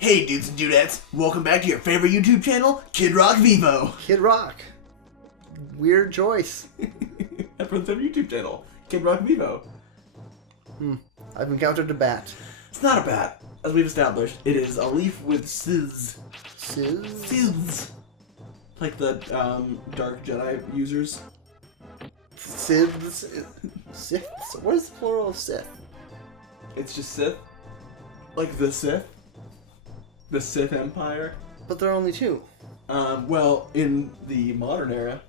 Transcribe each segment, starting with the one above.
Hey dudes and dudettes, welcome back to your favorite YouTube channel, Kid Rock Vivo. Kid Rock. Weird choice. Everyone's favorite YouTube channel, Kid Rock Vivo. I've encountered a bat. It's not a bat, as we've established. It is a leaf with sizz. Sizz? Sizz. Like the Dark Jedi users. Siths? Siths? What is the plural of Sith? It's just Sith. Like the Sith. The Sith Empire. But there are only two. Well, in the modern era.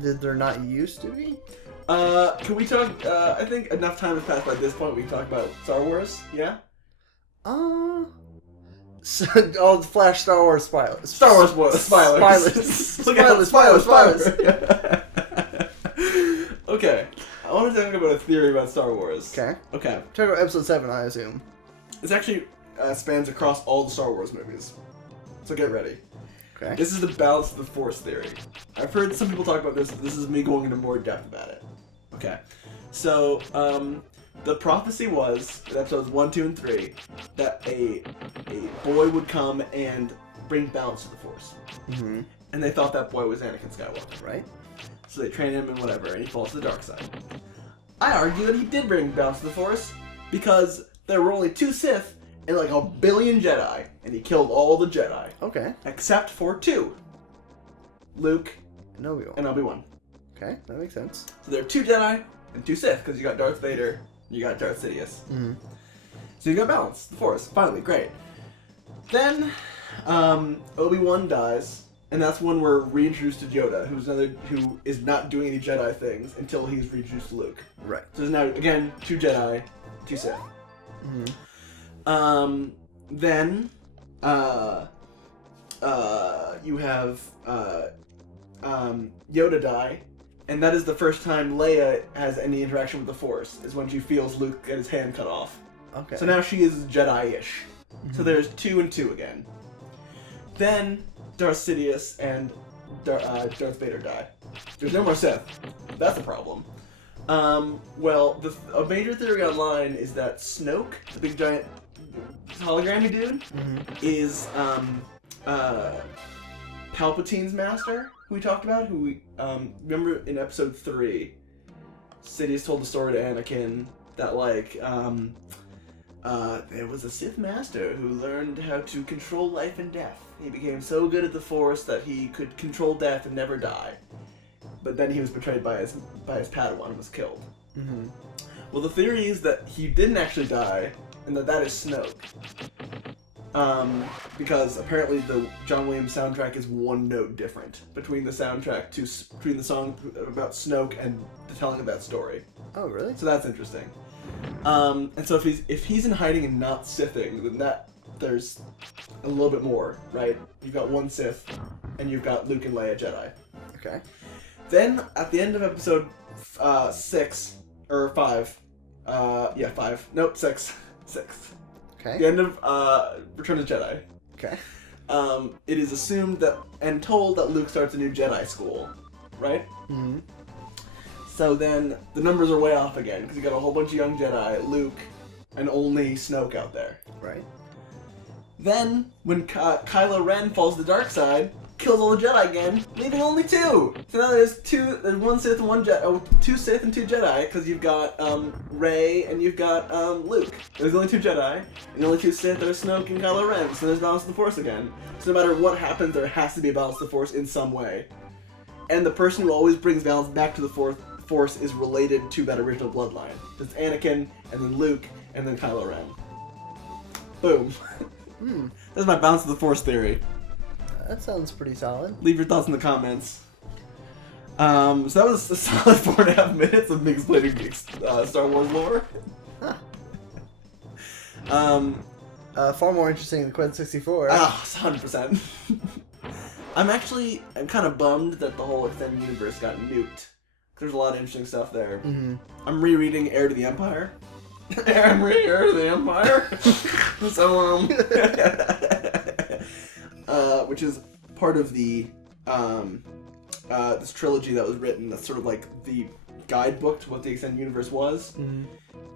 Did there not used to be? Can we talk, I think enough time has passed by this point we can talk about Star Wars, yeah? The Flash Star Wars spoilers. Star Wars spoilers. Spoilers. Okay, I want to talk about a theory about Star Wars. Okay. Talk about episode 7, I assume. This actually spans across all the Star Wars movies. So get ready. Okay. This is the balance of the Force theory. I've heard some people talk about this. This is me going into more depth about it. Okay. So, the prophecy was, in episodes 1, 2, and 3, that a boy would come and bring balance to the Force. Mm-hmm. And they thought that boy was Anakin Skywalker. Right. So they train him and whatever, and he falls to the dark side. I argue that he did bring balance to the Force, because there were only 2 Sith and like a billion Jedi, and he killed all the Jedi. Okay. Except for 2. Luke and Obi-Wan. and Obi-Wan. Okay, that makes sense. So there are 2 Jedi and 2 Sith, because you got Darth Vader and you got Darth Sidious. Mm-hmm. So you got balance, the Force, finally, great. Then, Obi-Wan dies, and that's when we're reintroduced to Yoda, who is not doing any Jedi things until he's reintroduced to Luke. Right. So there's now, again, 2 Jedi, 2 Sith. Mm-hmm. Then, you have, Yoda die, and that is the first time Leia has any interaction with the Force, is when she feels Luke get his hand cut off. Okay. So now she is Jedi-ish. Mm-hmm. So there's 2 and 2 again. Then, Darth Sidious and Darth Vader die. There's no more Sith. That's a problem. Well, a major theory online is that Snoke, the big giant hologrammy dude, is Palpatine's master, who we talked about, who we remember in episode 3, Sidious told the story to Anakin that there was a Sith master who learned how to control life and death. He became so good at the Force that he could control death and never die. But then he was betrayed by his Padawan and was killed. Mm-hmm. Well, the theory is that he didn't actually die, and that is Snoke. Because apparently the John Williams soundtrack is one note different between the soundtrack between the song about Snoke and the telling of that story. Oh, really? So that's interesting. And so if he's in hiding and not Sithing, then there's a little bit more, right? You've got 1 Sith, and you've got Luke and Leia Jedi. Okay. Then, at the end of episode 6, or 5, 5, nope, 6, Okay. the end of Return of the Jedi, Okay. it is assumed that, and told that Luke starts a new Jedi school, right? Mm-hmm. So then, the numbers are way off again, because you got a whole bunch of young Jedi, Luke, and only Snoke out there. Right. Then, when Kylo Ren falls to the dark side, kills all the Jedi again, leaving only 2. So now there's 1 Sith and 1 Jedi, 2 Sith and 2 Jedi, because you've got Rey and you've got Luke. There's only 2 Jedi, and the only 2 Sith are Snoke and Kylo Ren, so there's balance of the Force again. So no matter what happens, there has to be a balance of the Force in some way. And the person who always brings balance back to the Force is related to that original bloodline. It's Anakin, and then Luke, and then Kylo Ren. Boom. That's my balance of the Force theory. That sounds pretty solid. Leave your thoughts in the comments. So that was a solid 4.5 minutes of me explaining Star Wars lore. Huh. Far more interesting than Quest 64. 100%. I'm kind of bummed that the whole extended universe got nuked. There's a lot of interesting stuff there. Mm-hmm. I'm rereading Heir to the Empire. I'm reading Heir to the Empire. So, which is part of the this trilogy that was written. That's sort of like the guidebook to what the extended universe was. Mm-hmm.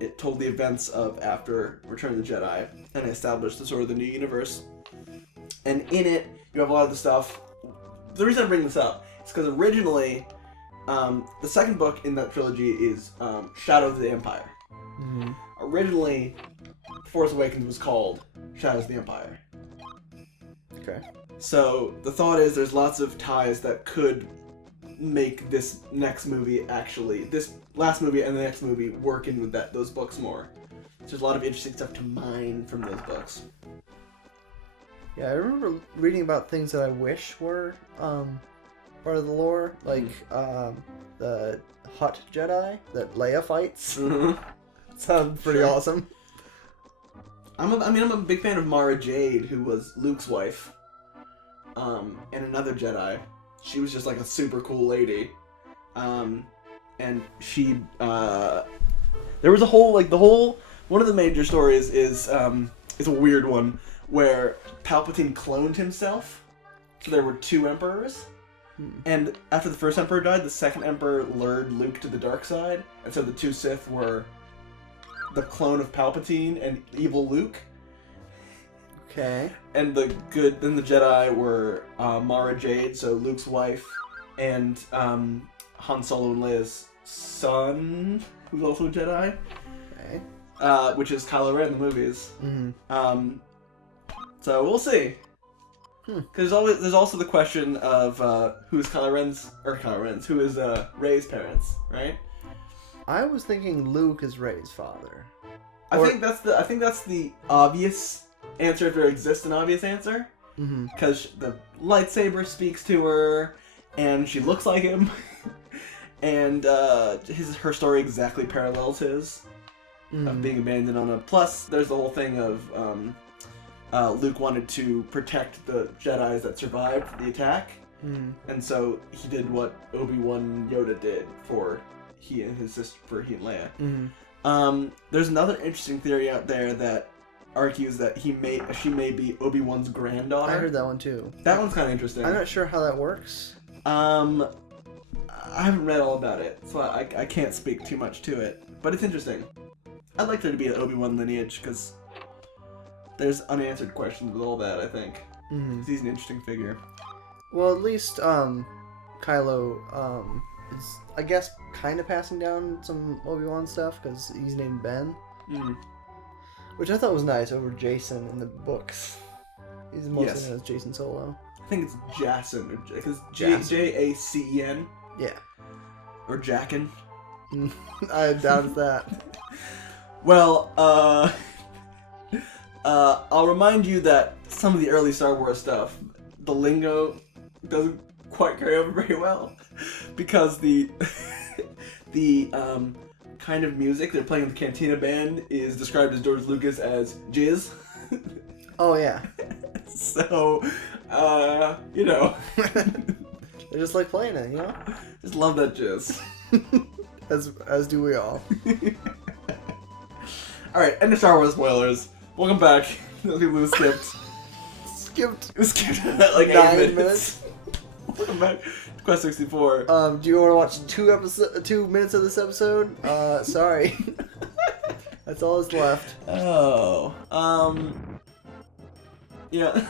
It told the events of after Return of the Jedi and established the sort of the new universe. And in it, you have a lot of the stuff. The reason I bring this up is because originally, the second book in that trilogy is Shadows of the Empire. Mm-hmm. Originally, Force Awakens was called Shadows of the Empire. Okay. So the thought is there's lots of ties that could make this next movie this last movie and the next movie work in with those books more. So there's a lot of interesting stuff to mine from those books. Yeah, I remember reading about things that I wish were part of the lore, like the Hutt Jedi that Leia fights. Mm-hmm. Sounds pretty awesome. I'm a big fan of Mara Jade, who was Luke's wife, and another Jedi. She was just like a super cool lady, and she there was a whole one of the major stories is a weird one where Palpatine cloned himself, so there were two emperors. And after the first emperor died, the second emperor lured Luke to the dark side, and so the two Sith were the clone of Palpatine and evil Luke. Okay. And the Jedi were Mara Jade, so Luke's wife, and Han Solo and Leia's son, who's also a Jedi. Okay. Which is Kylo Ren in the movies. Mm-hmm. So we'll see. Because there's also the question of who is who is Rey's parents, right? I was thinking Luke is Rey's father. I think that's the obvious answer if there exists an obvious answer. Because the lightsaber speaks to her, and she looks like him, and her story exactly parallels his of being abandoned on a. Plus, there's the whole thing of Luke wanted to protect the Jedis that survived the attack, and so he did what Obi-Wan Yoda did for he and his sister, for he and Leia. There's another interesting theory out there that argues that she may be Obi-Wan's granddaughter. I heard that one too. That one's kind of interesting. I'm not sure how that works. I haven't read all about it, so I can't speak too much to it, but it's interesting. I'd like there to be an Obi-Wan lineage, because there's unanswered questions with all that, I think. He's an interesting figure. Well, at least Kylo is, I guess, kind of passing down some Obi-Wan stuff, because he's named Ben. Which I thought was nice over Jason in the books. He's mostly known as Jason Solo. I think it's Jacin, because Jacen. Yeah. Or Jackin. I doubt it's that. Well, I'll remind you that some of the early Star Wars stuff, the lingo doesn't quite carry over very well, because the kind of music they're playing with the Cantina Band is described as George Lucas as jizz. Oh yeah. So, you know. They just like playing it, you know? Just love that jizz. As do we all. Alright, end of Star Wars spoilers. Welcome back. Those people who skipped. We skipped like 9 minutes. Welcome back to Quest 64. Do you want to watch 2 minutes of this episode? Sorry. That's all that's left. Oh. Yeah.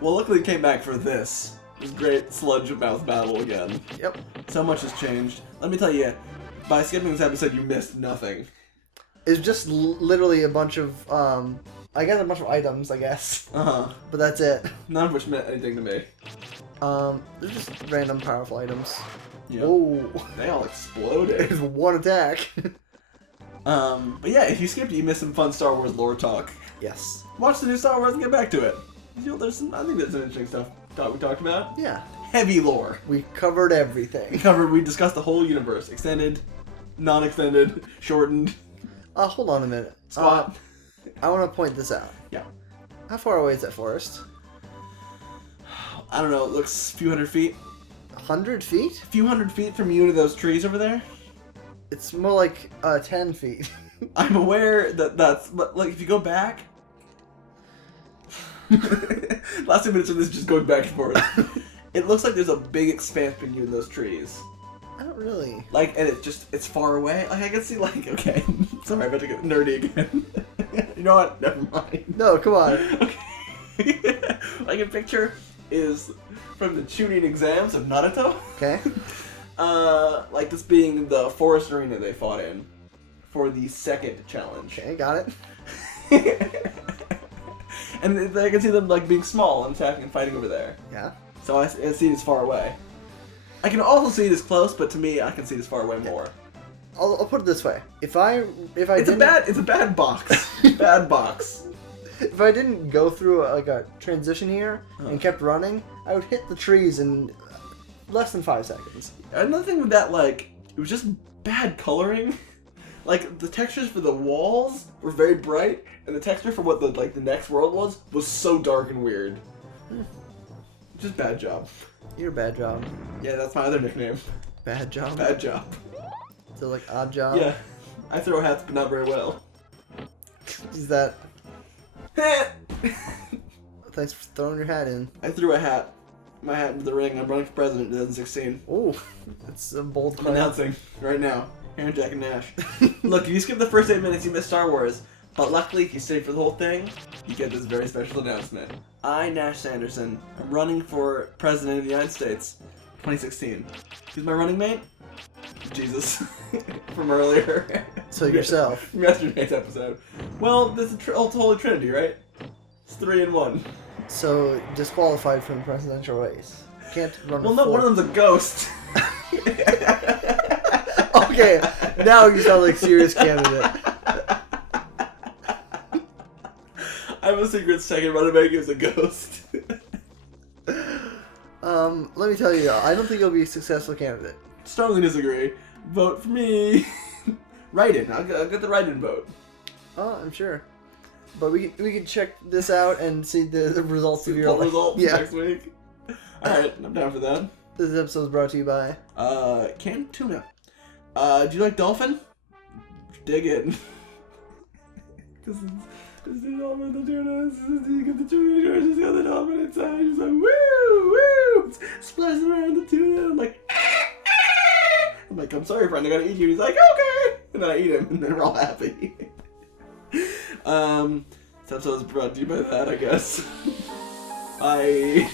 Well, luckily it came back for this. This great sludge mouth battle again. Yep. So much has changed. Let me tell you, by skipping this episode, you missed nothing. It's just literally a bunch of, I guess a bunch of items, I guess. Uh-huh. But that's it. None of which meant anything to me. They're just random powerful items. Yeah. Oh. They all exploded. It was one attack. But yeah, if you skipped it, you missed some fun Star Wars lore talk. Yes. Watch the new Star Wars and get back to it. You know, I think there's some interesting stuff we talked about. Yeah. Heavy lore. We covered everything. We discussed the whole universe. Extended, non-extended, shortened. Hold on a minute. Squat. I want to point this out. Yeah. How far away is that forest? I don't know, it looks a few hundred feet. 100 feet? A few hundred feet from you to those trees over there? It's more like 10 feet. I'm aware that's... But, like, if you go back... Last 2 minutes of this just going back and forth. It looks like there's a big expanse between you and those trees. Not really. Like, and it's far away. Like, I can see, like, okay. Sorry, I'm about to get nerdy again. You know what? Never mind. No, come on. Okay. Like, a picture is from the Chunin exams of Naruto. Okay. Like, this being the forest arena they fought in for the second challenge. Okay, got it. And I can see them, like, being small and attacking and fighting over there. Yeah. So I see it as far away. I can also see it as close, but to me, I can see it as far away more. I'll put it this way: if I It's a bad box. Bad box. If I didn't go through a transition here and kept running, I would hit the trees in less than 5 seconds. Another thing with that, like, it was just bad coloring. Like, the textures for the walls were very bright, and the texture for what the next world was so dark and weird. Just bad job. You're a bad job. Yeah, that's my other nickname. Bad job? Bad job. So, like, odd job? Yeah. I throw hats, but not very well. Is that... Thanks for throwing your hat in. I threw my hat into the ring. I'm running for president in 2016. Ooh, that's a bold I'm claim. announcing right now. Aaron, Jackin, Nash. Look, if you skip the first 8 minutes, you miss Star Wars. But luckily, if you stay for the whole thing, you get this very special announcement. I, Nash Sanderson, am running for president of the United States, 2016. Who's my running mate? Jesus. From earlier. So yourself. From yesterday's episode. Well, this is it's Holy Trinity, right? It's 3 in 1. So, disqualified from the presidential race. Can't run Well, no, one of them's a ghost. Okay, now you sound like a serious candidate. I have a secret second running mate who's a ghost. Let me tell you, I don't think you'll be a successful candidate. Strongly disagree. Vote for me. Write-in. I'll get the write-in vote. Oh, I'm sure. But we can check this out and see the results of your Poll results Yeah. next week. Alright, I'm down for that. This episode is brought to you by Canned tuna. Do you like dolphin? Dig in. This is the dolphin, the tuna. You get the tuna, you just got the dolphin inside. You're just like, woo, woo! Splashing around the tuna. I'm like, I'm like, I'm sorry, friend, I gotta eat you. He's like, okay! And then I eat him, and then we're all happy. This episode is brought to you by that, I guess. Bye.